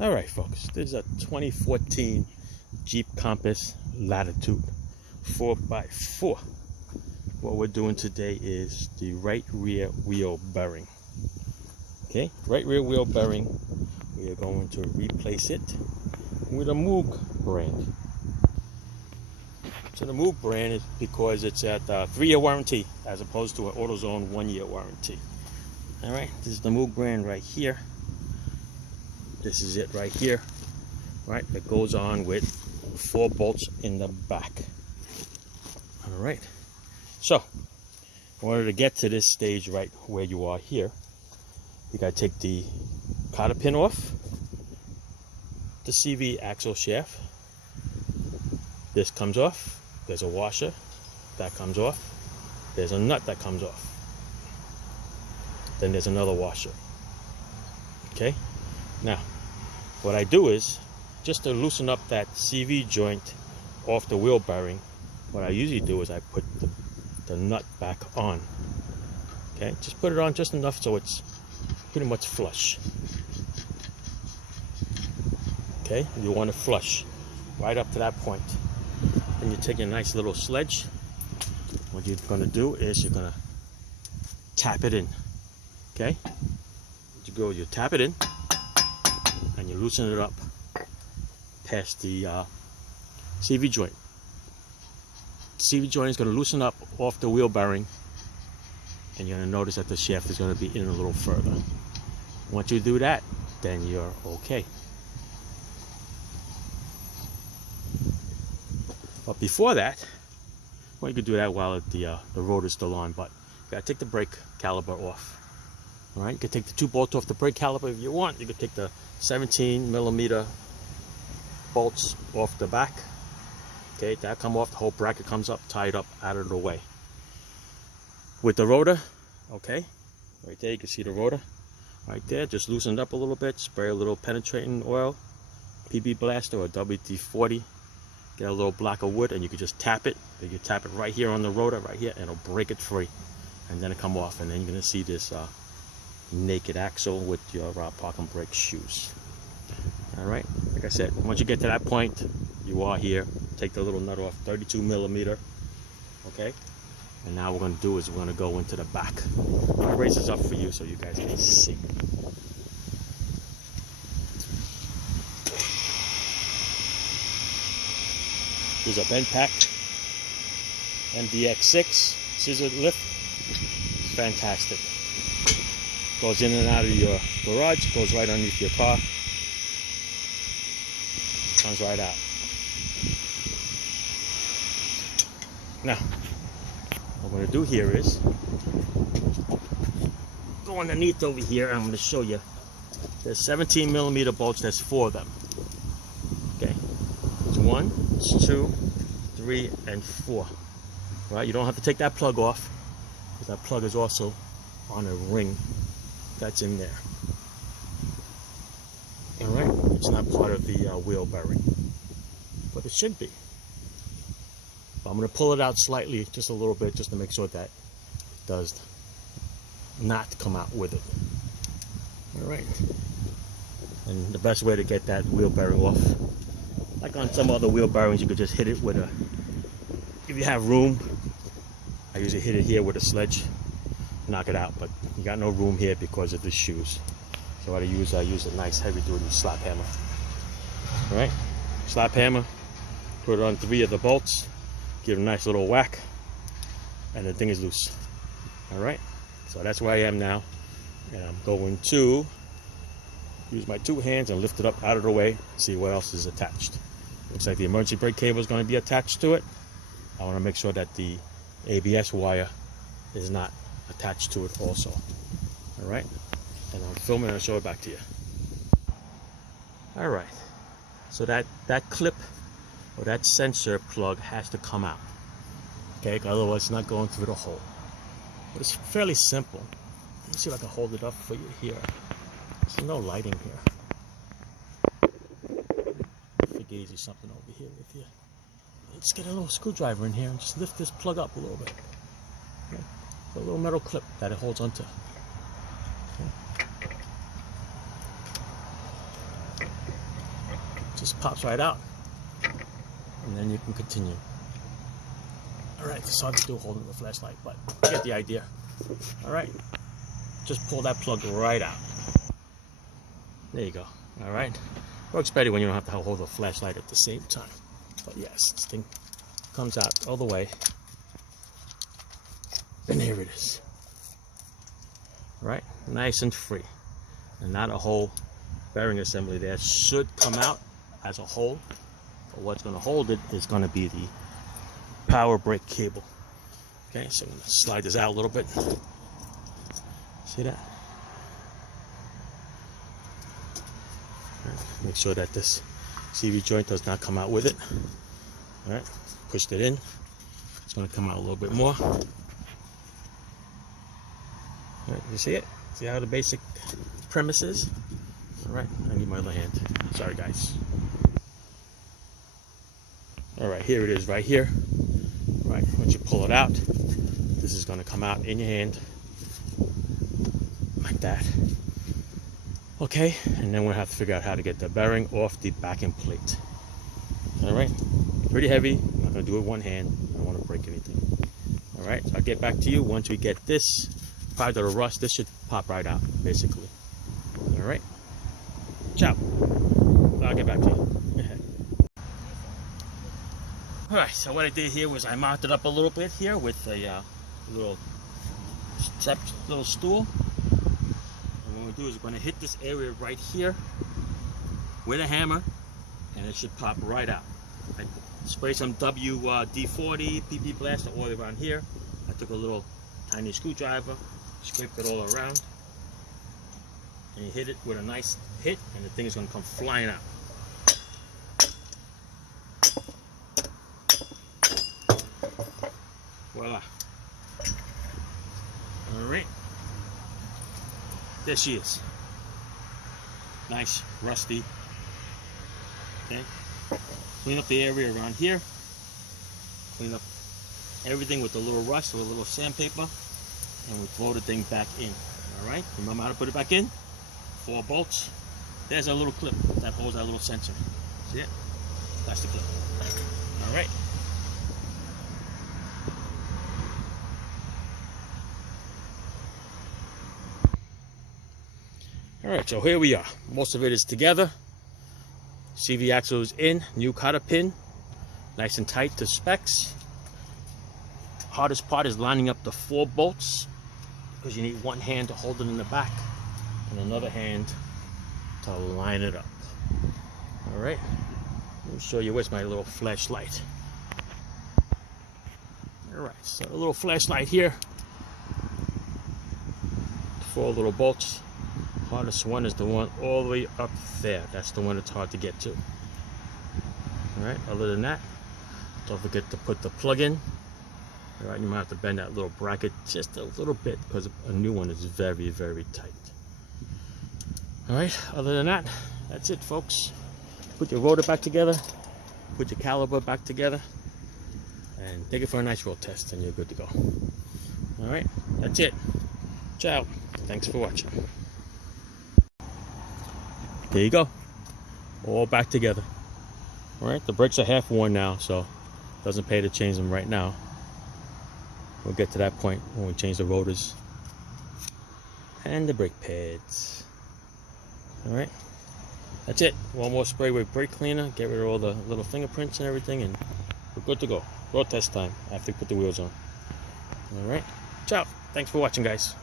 All right, folks, this is a 2014 Jeep Compass Latitude 4x4. What we're doing today is the right rear wheel bearing. Okay, right rear wheel bearing. We are going to replace it with a Moog brand. So the Moog brand is because it's at 3-year warranty as opposed to an AutoZone 1-year warranty. All right, this is the Moog brand right here. This is it right here, right? That goes on with 4 bolts in the back. All right. So, in order to get to this stage right where you are here, you gotta take the cotter pin off, the CV axle shaft. This comes off. There's a washer that comes off. There's a nut that comes off. Then there's another washer. Okay. Now, what I do is, just to loosen up that CV joint off the wheel bearing, what I usually do is I put the nut back on. Okay, just put it on just enough so it's pretty much flush. Okay, you want to flush right up to that point. Then you take a nice little sledge. What you're going to do is you're going to tap it in. Okay, you tap it in. And you loosen it up past the CV joint. The CV joint is going to loosen up off the wheel bearing, and you're going to notice that the shaft is going to be in a little further. Once you do that, then you're okay. But before that, well, you could do that while the rotor is still on, but you got to take the brake caliper off. All right, you can take the 2 bolts off the brake caliper if you want. You can take the 17mm bolts off the back. Okay, that come off, the whole bracket comes up, tied up, out of the way. With the rotor, okay, right there you can see the rotor. Right there, just loosen it up a little bit, spray a little penetrating oil, PB Blaster or WD-40. Get a little block of wood and you can just tap it. You can tap it right here on the rotor, right here, and it'll break it free. And then it come off, and then you're gonna see this naked axle with your park and brake shoes. All right, like I said, once you get to that point, you are here. Take the little nut off, 32mm. Okay, and now what we're going to do is we're going to go into the back. I'll raise this up for you so you guys can see. There's a bend pack MDX6 scissor lift. Fantastic. Goes in and out of your garage, goes right underneath your car, comes right out. Now, what I'm going to do here is go underneath over here. I'm going to show you. There's 17mm bolts. There's 4 of them. Okay, it's 1, it's 2, 3, and 4. Right? You don't have to take that plug off because that plug is also on a ring that's in there. All right, it's not part of the wheel bearing, but it should be. I'm going to pull it out slightly, just a little bit, just to make sure that it does not come out with it. All right, and the best way to get that wheel bearing off, like on some other wheel bearings, you could just hit it with a, if you have room, I usually hit it here with a sledge, knock it out, but you got no room here because of the shoes. So what I use a nice heavy duty slap hammer. All right, slap hammer, put it on 3 of the bolts, give it a nice little whack, and the thing is loose. All right, so that's where I am now, and I'm going to use my 2 hands and lift it up out of the way, see what else is attached. Looks like the emergency brake cable is going to be attached to it. I want to make sure that the ABS wire is not attached to it also. All right, and I'll film it and I'll show it back to you. All right, so that clip or that sensor plug has to come out. Okay, otherwise it's not going through the hole. But it's fairly simple. Let me see if I can hold it up for you here. There's no lighting here. Fugazi something over here with you. Let's get a little screwdriver in here and just lift this plug up a little bit. Okay. A little metal clip that it holds onto. Okay. just pops right out, and then you can continue. All right, it's hard to do holding the flashlight, but you get the idea. All right, just pull that plug right out. There you go. All right, works better when you don't have to hold the flashlight at the same time. But yes, this thing comes out all the way, and here it is. All right, nice and free, and not a whole bearing assembly there. Should come out as a whole, but what's going to hold it is going to be the power brake cable. Okay, so I'm going to slide this out a little bit. See that? Right, make sure that this CV joint does not come out with it. All right, pushed it in. It's going to come out a little bit more. All right, you see it? See how the basic premise is? All right, I need my other hand. Sorry, guys. All right, here it is right here. All right, once you pull it out, this is going to come out in your hand like that. Okay, and then we'll have to figure out how to get the bearing off the backing plate. All right, pretty heavy. I'm not going to do it one hand. I don't want to break anything. All right, so I'll get back to you once we get this. Prior to the rust, this should pop right out, basically. All right, ciao. I'll get back to you. All right, so what I did here was I mounted up a little bit here with a little stool. And what we do is we're going to hit this area right here with a hammer, and it should pop right out. I spray some WD-40 PP blaster oil around here. I took a little tiny screwdriver, scraped it all around, and you hit it with a nice hit, and the thing is going to come flying out. Voila. All right. There she is. Nice, rusty. Okay. Clean up the area around here. Clean up everything with a little rust or a little sandpaper. And we throw the thing back in. All right. Remember how to put it back in? 4 bolts. There's a little clip that holds that little sensor. See it? That's the clip. All right. All right, so here we are. Most of it is together. CV axle is in, new cotter pin, nice and tight to specs. Hardest part is lining up the 4 bolts, because you need one hand to hold it in the back and another hand to line it up. All right, let me show you. Where's my little flashlight? All right, so a little flashlight here. 4 little bolts. Hardest one is the one all the way up there. That's the one that's hard to get to. All right, other than that, don't forget to put the plug in. All right, you might have to bend that little bracket just a little bit because a new one is very, very tight. All right, other than that, that's it, folks. Put your rotor back together, put your caliper back together, and take it for a nice road test, and you're good to go. All right, that's it. Ciao. Thanks for watching. There you go, all back together. All right, the brakes are half worn now, so it doesn't pay to change them right now. We'll get to that point when we change the rotors and the brake pads. All right, that's it. One more spray with brake cleaner, get rid of all the little fingerprints and everything, and we're good to go. Road test time after we put the wheels on. All right, ciao. Thanks for watching, guys.